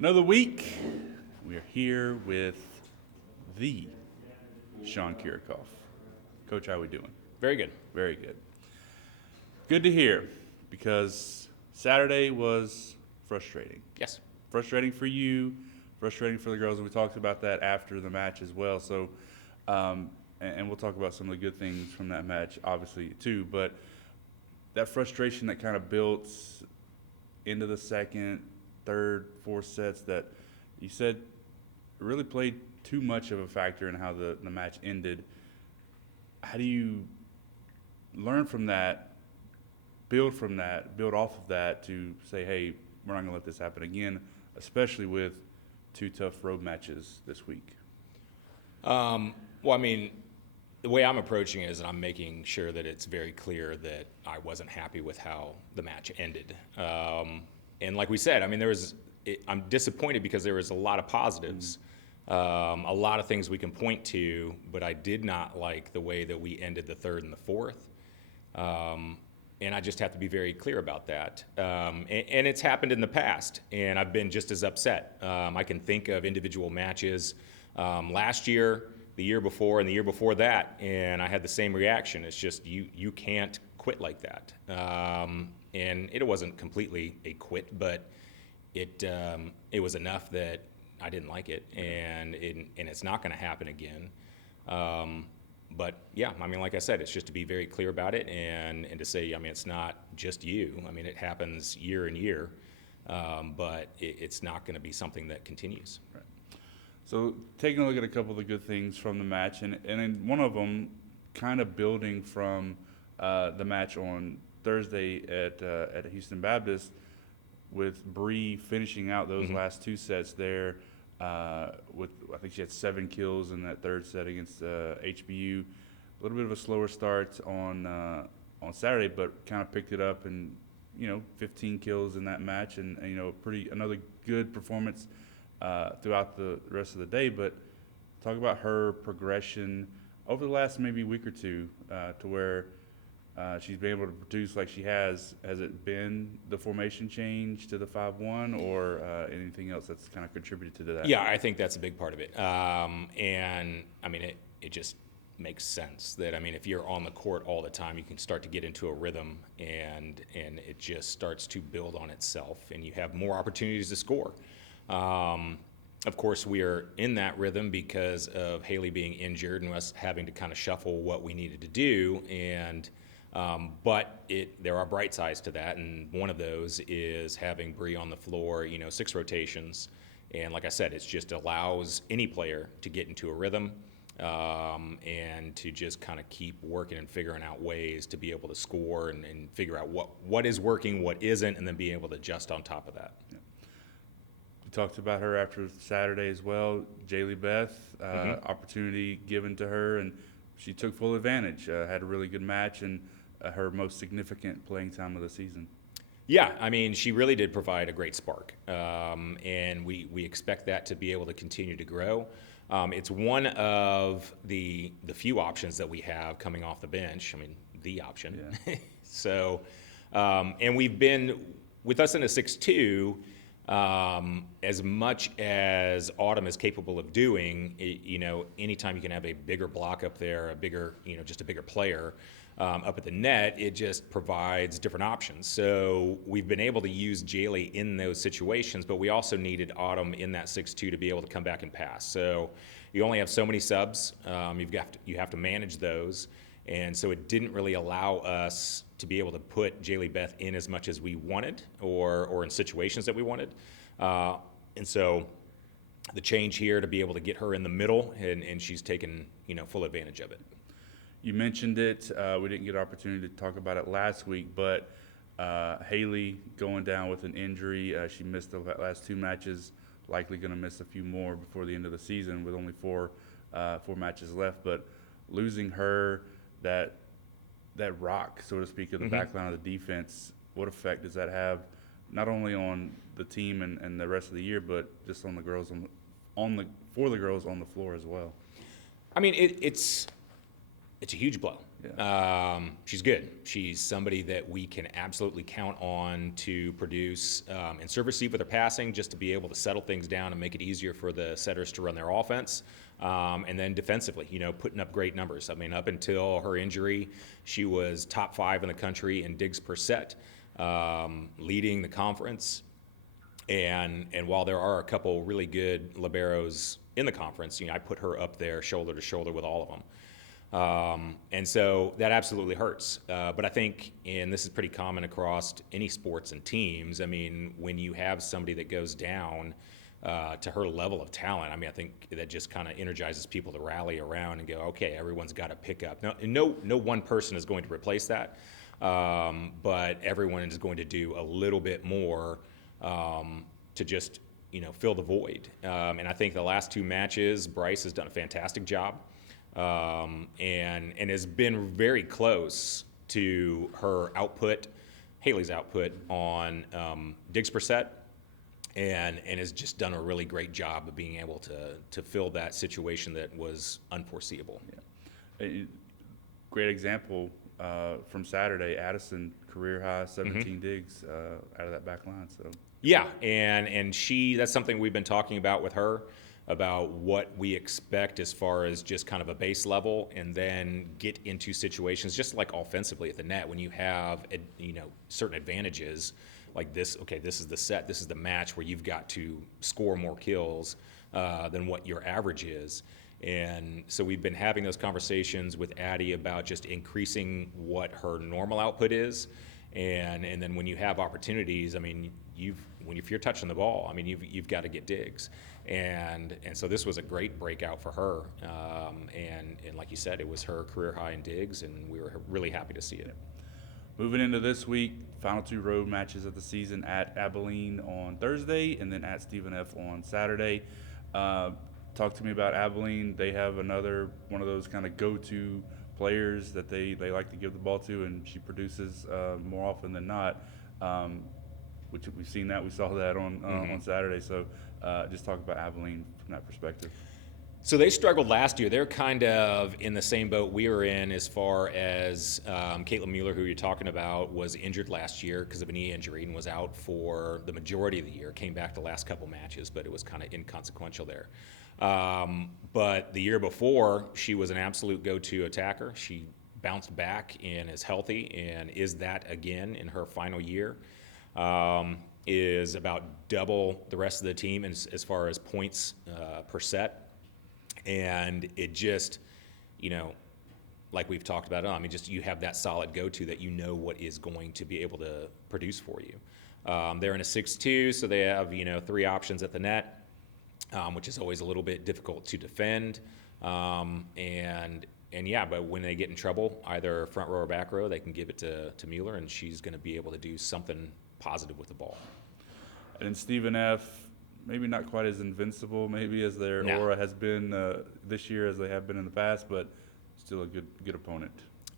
Another week. We are here with the Sean Kiracofe. Coach, how are we doing? Very good. Very good. Good to hear, because Saturday was frustrating. Yes. Frustrating for you, frustrating for the girls, and we talked about that after the match as well. So, and we'll talk about some of the good things from that match, obviously, too. But that frustration that kind of built into the second, third, fourth sets that you said really played too much of a factor in how the match ended. How do you learn from that, build off of that to say, hey, we're not going to let this happen again, especially with two tough road matches this week? Well, I mean, the way I'm approaching it is that I'm making sure that it's very clear that I wasn't happy with how the match ended. And like we said, I mean, I'm disappointed because there was a lot of positives, a lot of things we can point to, but I did not like the way that we ended the third and the fourth. And I just have to be very clear about that. And it's happened in the past, and I've been just as upset. I can think of individual matches last year, the year before, and the year before that, and I had the same reaction. It's just you can't quit like that. And it wasn't completely a quit, but it was enough that I didn't like it, and it's not going to happen again. But yeah, I mean, like I said, it's just to be very clear about it and to say, I mean, it's not just you. I mean, it happens year and year, but it's not going to be something that continues. Right. So taking a look at a couple of the good things from the match, and in one of them, kind of building from the match on Thursday at Houston Baptist, with Bree finishing out those last two sets there. With I think she had 7 kills in that third set against HBU. A little bit of a slower start on Saturday, but kind of picked it up, and 15 kills in that match, and another good performance throughout the rest of the day. But talk about her progression over the last maybe week or two to where she's been able to produce like she has. Has it been the formation change to the 5-1 or anything else that's kind of contributed to that? Yeah, I think that's a big part of it. And I mean, it just makes sense that, I mean, if you're on the court all the time, you can start to get into a rhythm, and it just starts to build on itself, and you have more opportunities to score. Of course, we are in that rhythm because of Haley being injured and us having to kind of shuffle what we needed to do. But there are bright sides to that, and one of those is having Bree on the floor, 6 rotations. And like I said, it just allows any player to get into a rhythm and to just kind of keep working and figuring out ways to be able to score and figure out what is working, what isn't, and then be able to adjust on top of that. Yeah. We talked about her after Saturday as well. Jaylee Beth, opportunity given to her, and she took full advantage. Had a really good match, and her most significant playing time of the season. Yeah, I mean, she really did provide a great spark, and we expect that to be able to continue to grow. It's one of the few options that we have coming off the bench. I mean, the option. Yeah. So, and we've been with us in a 6-2. As much as Autumn is capable of doing, anytime you can have a bigger block up there, a bigger, just a bigger player up at the net, it just provides different options. So we've been able to use Jaylee in those situations, but we also needed Autumn in that 6-2 to be able to come back and pass. So you only have so many subs. You have to manage those. And so it didn't really allow us to be able to put Jaylee Beth in as much as we wanted or in situations that we wanted. And so the change here to be able to get her in the middle, and she's taken full advantage of it. You mentioned it. We didn't get an opportunity to talk about it last week, but Haley going down with an injury. She missed the last 2 matches, likely going to miss a few more before the end of the season with only 4 matches left. But losing her, that rock, so to speak, of the back line of the defense, what effect does that have not only on the team and the rest of the year, but just on the girls for the girls on the floor as well? I mean, it's a huge blow. She's good. She's somebody that we can absolutely count on to produce and serve receive with her passing, just to be able to settle things down and make it easier for the setters to run their offense. And then defensively, putting up great numbers. I mean, up until her injury, she was top 5 in the country in digs per set, leading the conference. And while there are a couple really good liberos in the conference, I put her up there shoulder to shoulder with all of them. And so that absolutely hurts. But I think, and this is pretty common across any sports and teams, I mean, when you have somebody that goes down to her level of talent, I mean, I think that just kind of energizes people to rally around and go, okay, everyone's got to pick up. Now, no one person is going to replace that, but everyone is going to do a little bit more to just, fill the void. And I think the last 2 matches, Bryce has done a fantastic job. And has been very close to her output, Haley's output on digs per set, and has just done a really great job of being able to fill that situation that was unforeseeable. Yeah. Great example from Saturday. Addison, career high 17 digs out of that back line. So yeah, and that's something we've been talking about with her, about what we expect as far as just kind of a base level, and then get into situations just like offensively at the net when you have certain advantages like this. Okay, this is the set, this is the match where you've got to score more kills than what your average is. And so we've been having those conversations with Addie about just increasing what her normal output is, and then when you have opportunities, I mean, if you're touching the ball, I mean, you've got to get digs. And so this was a great breakout for her. And like you said, it was her career high in digs, and we were really happy to see it. Moving into this week, final 2 road matches of the season, at Abilene on Thursday and then at Stephen F. on Saturday. Talk to me about Abilene. They have another one of those kind of go-to players that they like to give the ball to, and she produces more often than not. Which we've seen that. We saw that on Saturday. So just talk about Abilene from that perspective. So they struggled last year. They're kind of in the same boat we were in, as far as Caitlin Mueller, who you're talking about, was injured last year because of a knee injury and was out for the majority of the year. Came back the last couple matches, but it was kind of inconsequential there. But the year before, she was an absolute go-to attacker. She bounced back and is healthy, and is that again in her final year. Is about double the rest of the team as far as points per set. And it just, like we've talked about, I mean, just you have that solid go-to that what is going to be able to produce for you. They're in a 6-2, so they have, 3 options at the net, which is always a little bit difficult to defend. And yeah, but when they get in trouble, either front row or back row, they can give it to Mueller, and she's going to be able to do something positive with the ball. And Stephen F., maybe not quite as invincible maybe as their aura has been this year as they have been in the past, but still a good opponent.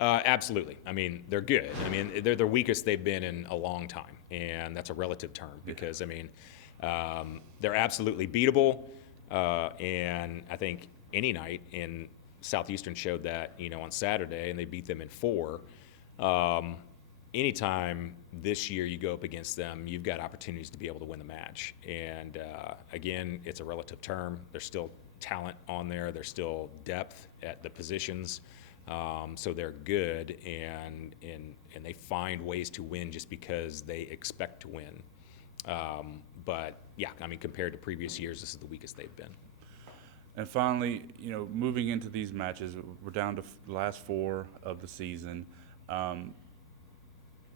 Absolutely. I mean, they're good. I mean, they're the weakest they've been in a long time, and that's a relative term because, I mean, they're absolutely beatable, and I think any night in Southeastern showed that, on Saturday, and they beat them in 4. Anytime this year you go up against them, you've got opportunities to be able to win the match. And again, it's a relative term. There's still talent on there. There's still depth at the positions. So they're good, and they find ways to win just because they expect to win. But yeah, I mean, compared to previous years, this is the weakest they've been. And finally, moving into these matches, we're down to the last 4 of the season.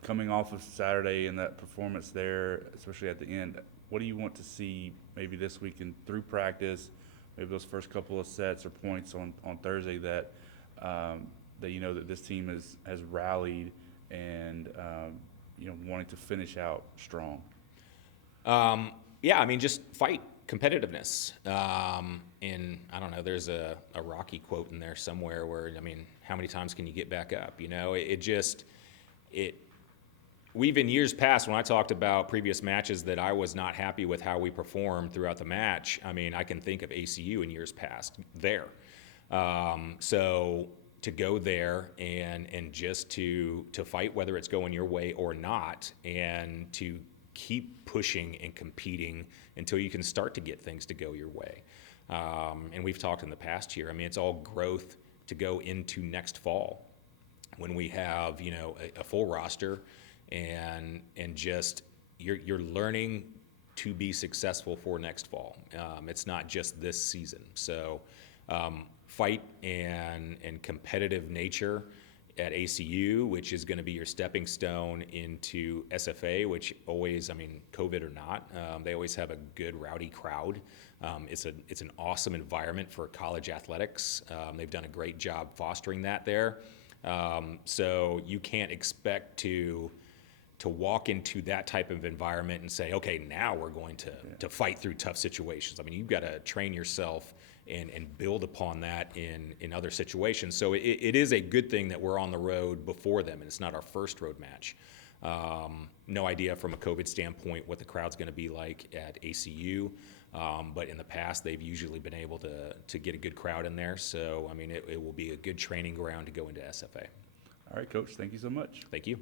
Coming off of Saturday and that performance there, especially at the end, what do you want to see maybe this week and through practice, maybe those first couple of sets or points on Thursday that that this team has rallied and wanting to finish out strong? Yeah, I mean, just fight, competitiveness. And I don't know, there's a Rocky quote in there somewhere where, I mean, how many times can you get back up? We've in years past, when I talked about previous matches that I was not happy with how we performed throughout the match, I mean, I can think of ACU in years past there. So to go there and just to fight whether it's going your way or not, and to keep pushing and competing until you can start to get things to go your way. And we've talked in the past here. I mean, it's all growth to go into next fall when we have, you know, a full roster and just you're learning to be successful for next fall. It's not just this season. So fight and competitive nature at ACU, which is going to be your stepping stone into SFA, which always, I mean, COVID or not, they always have a good rowdy crowd. It's an awesome environment for college athletics. They've done a great job fostering that there. So you can't expect to walk into that type of environment and say, okay, now we're going to fight through tough situations. I mean, you've got to train yourself and build upon that in other situations. So it is a good thing that we're on the road before them, and it's not our first road match. No idea from a COVID standpoint what the crowd's going to be like at ACU, but in the past they've usually been able to get a good crowd in there. So, I mean, it will be a good training ground to go into SFA. All right, Coach, thank you so much. Thank you.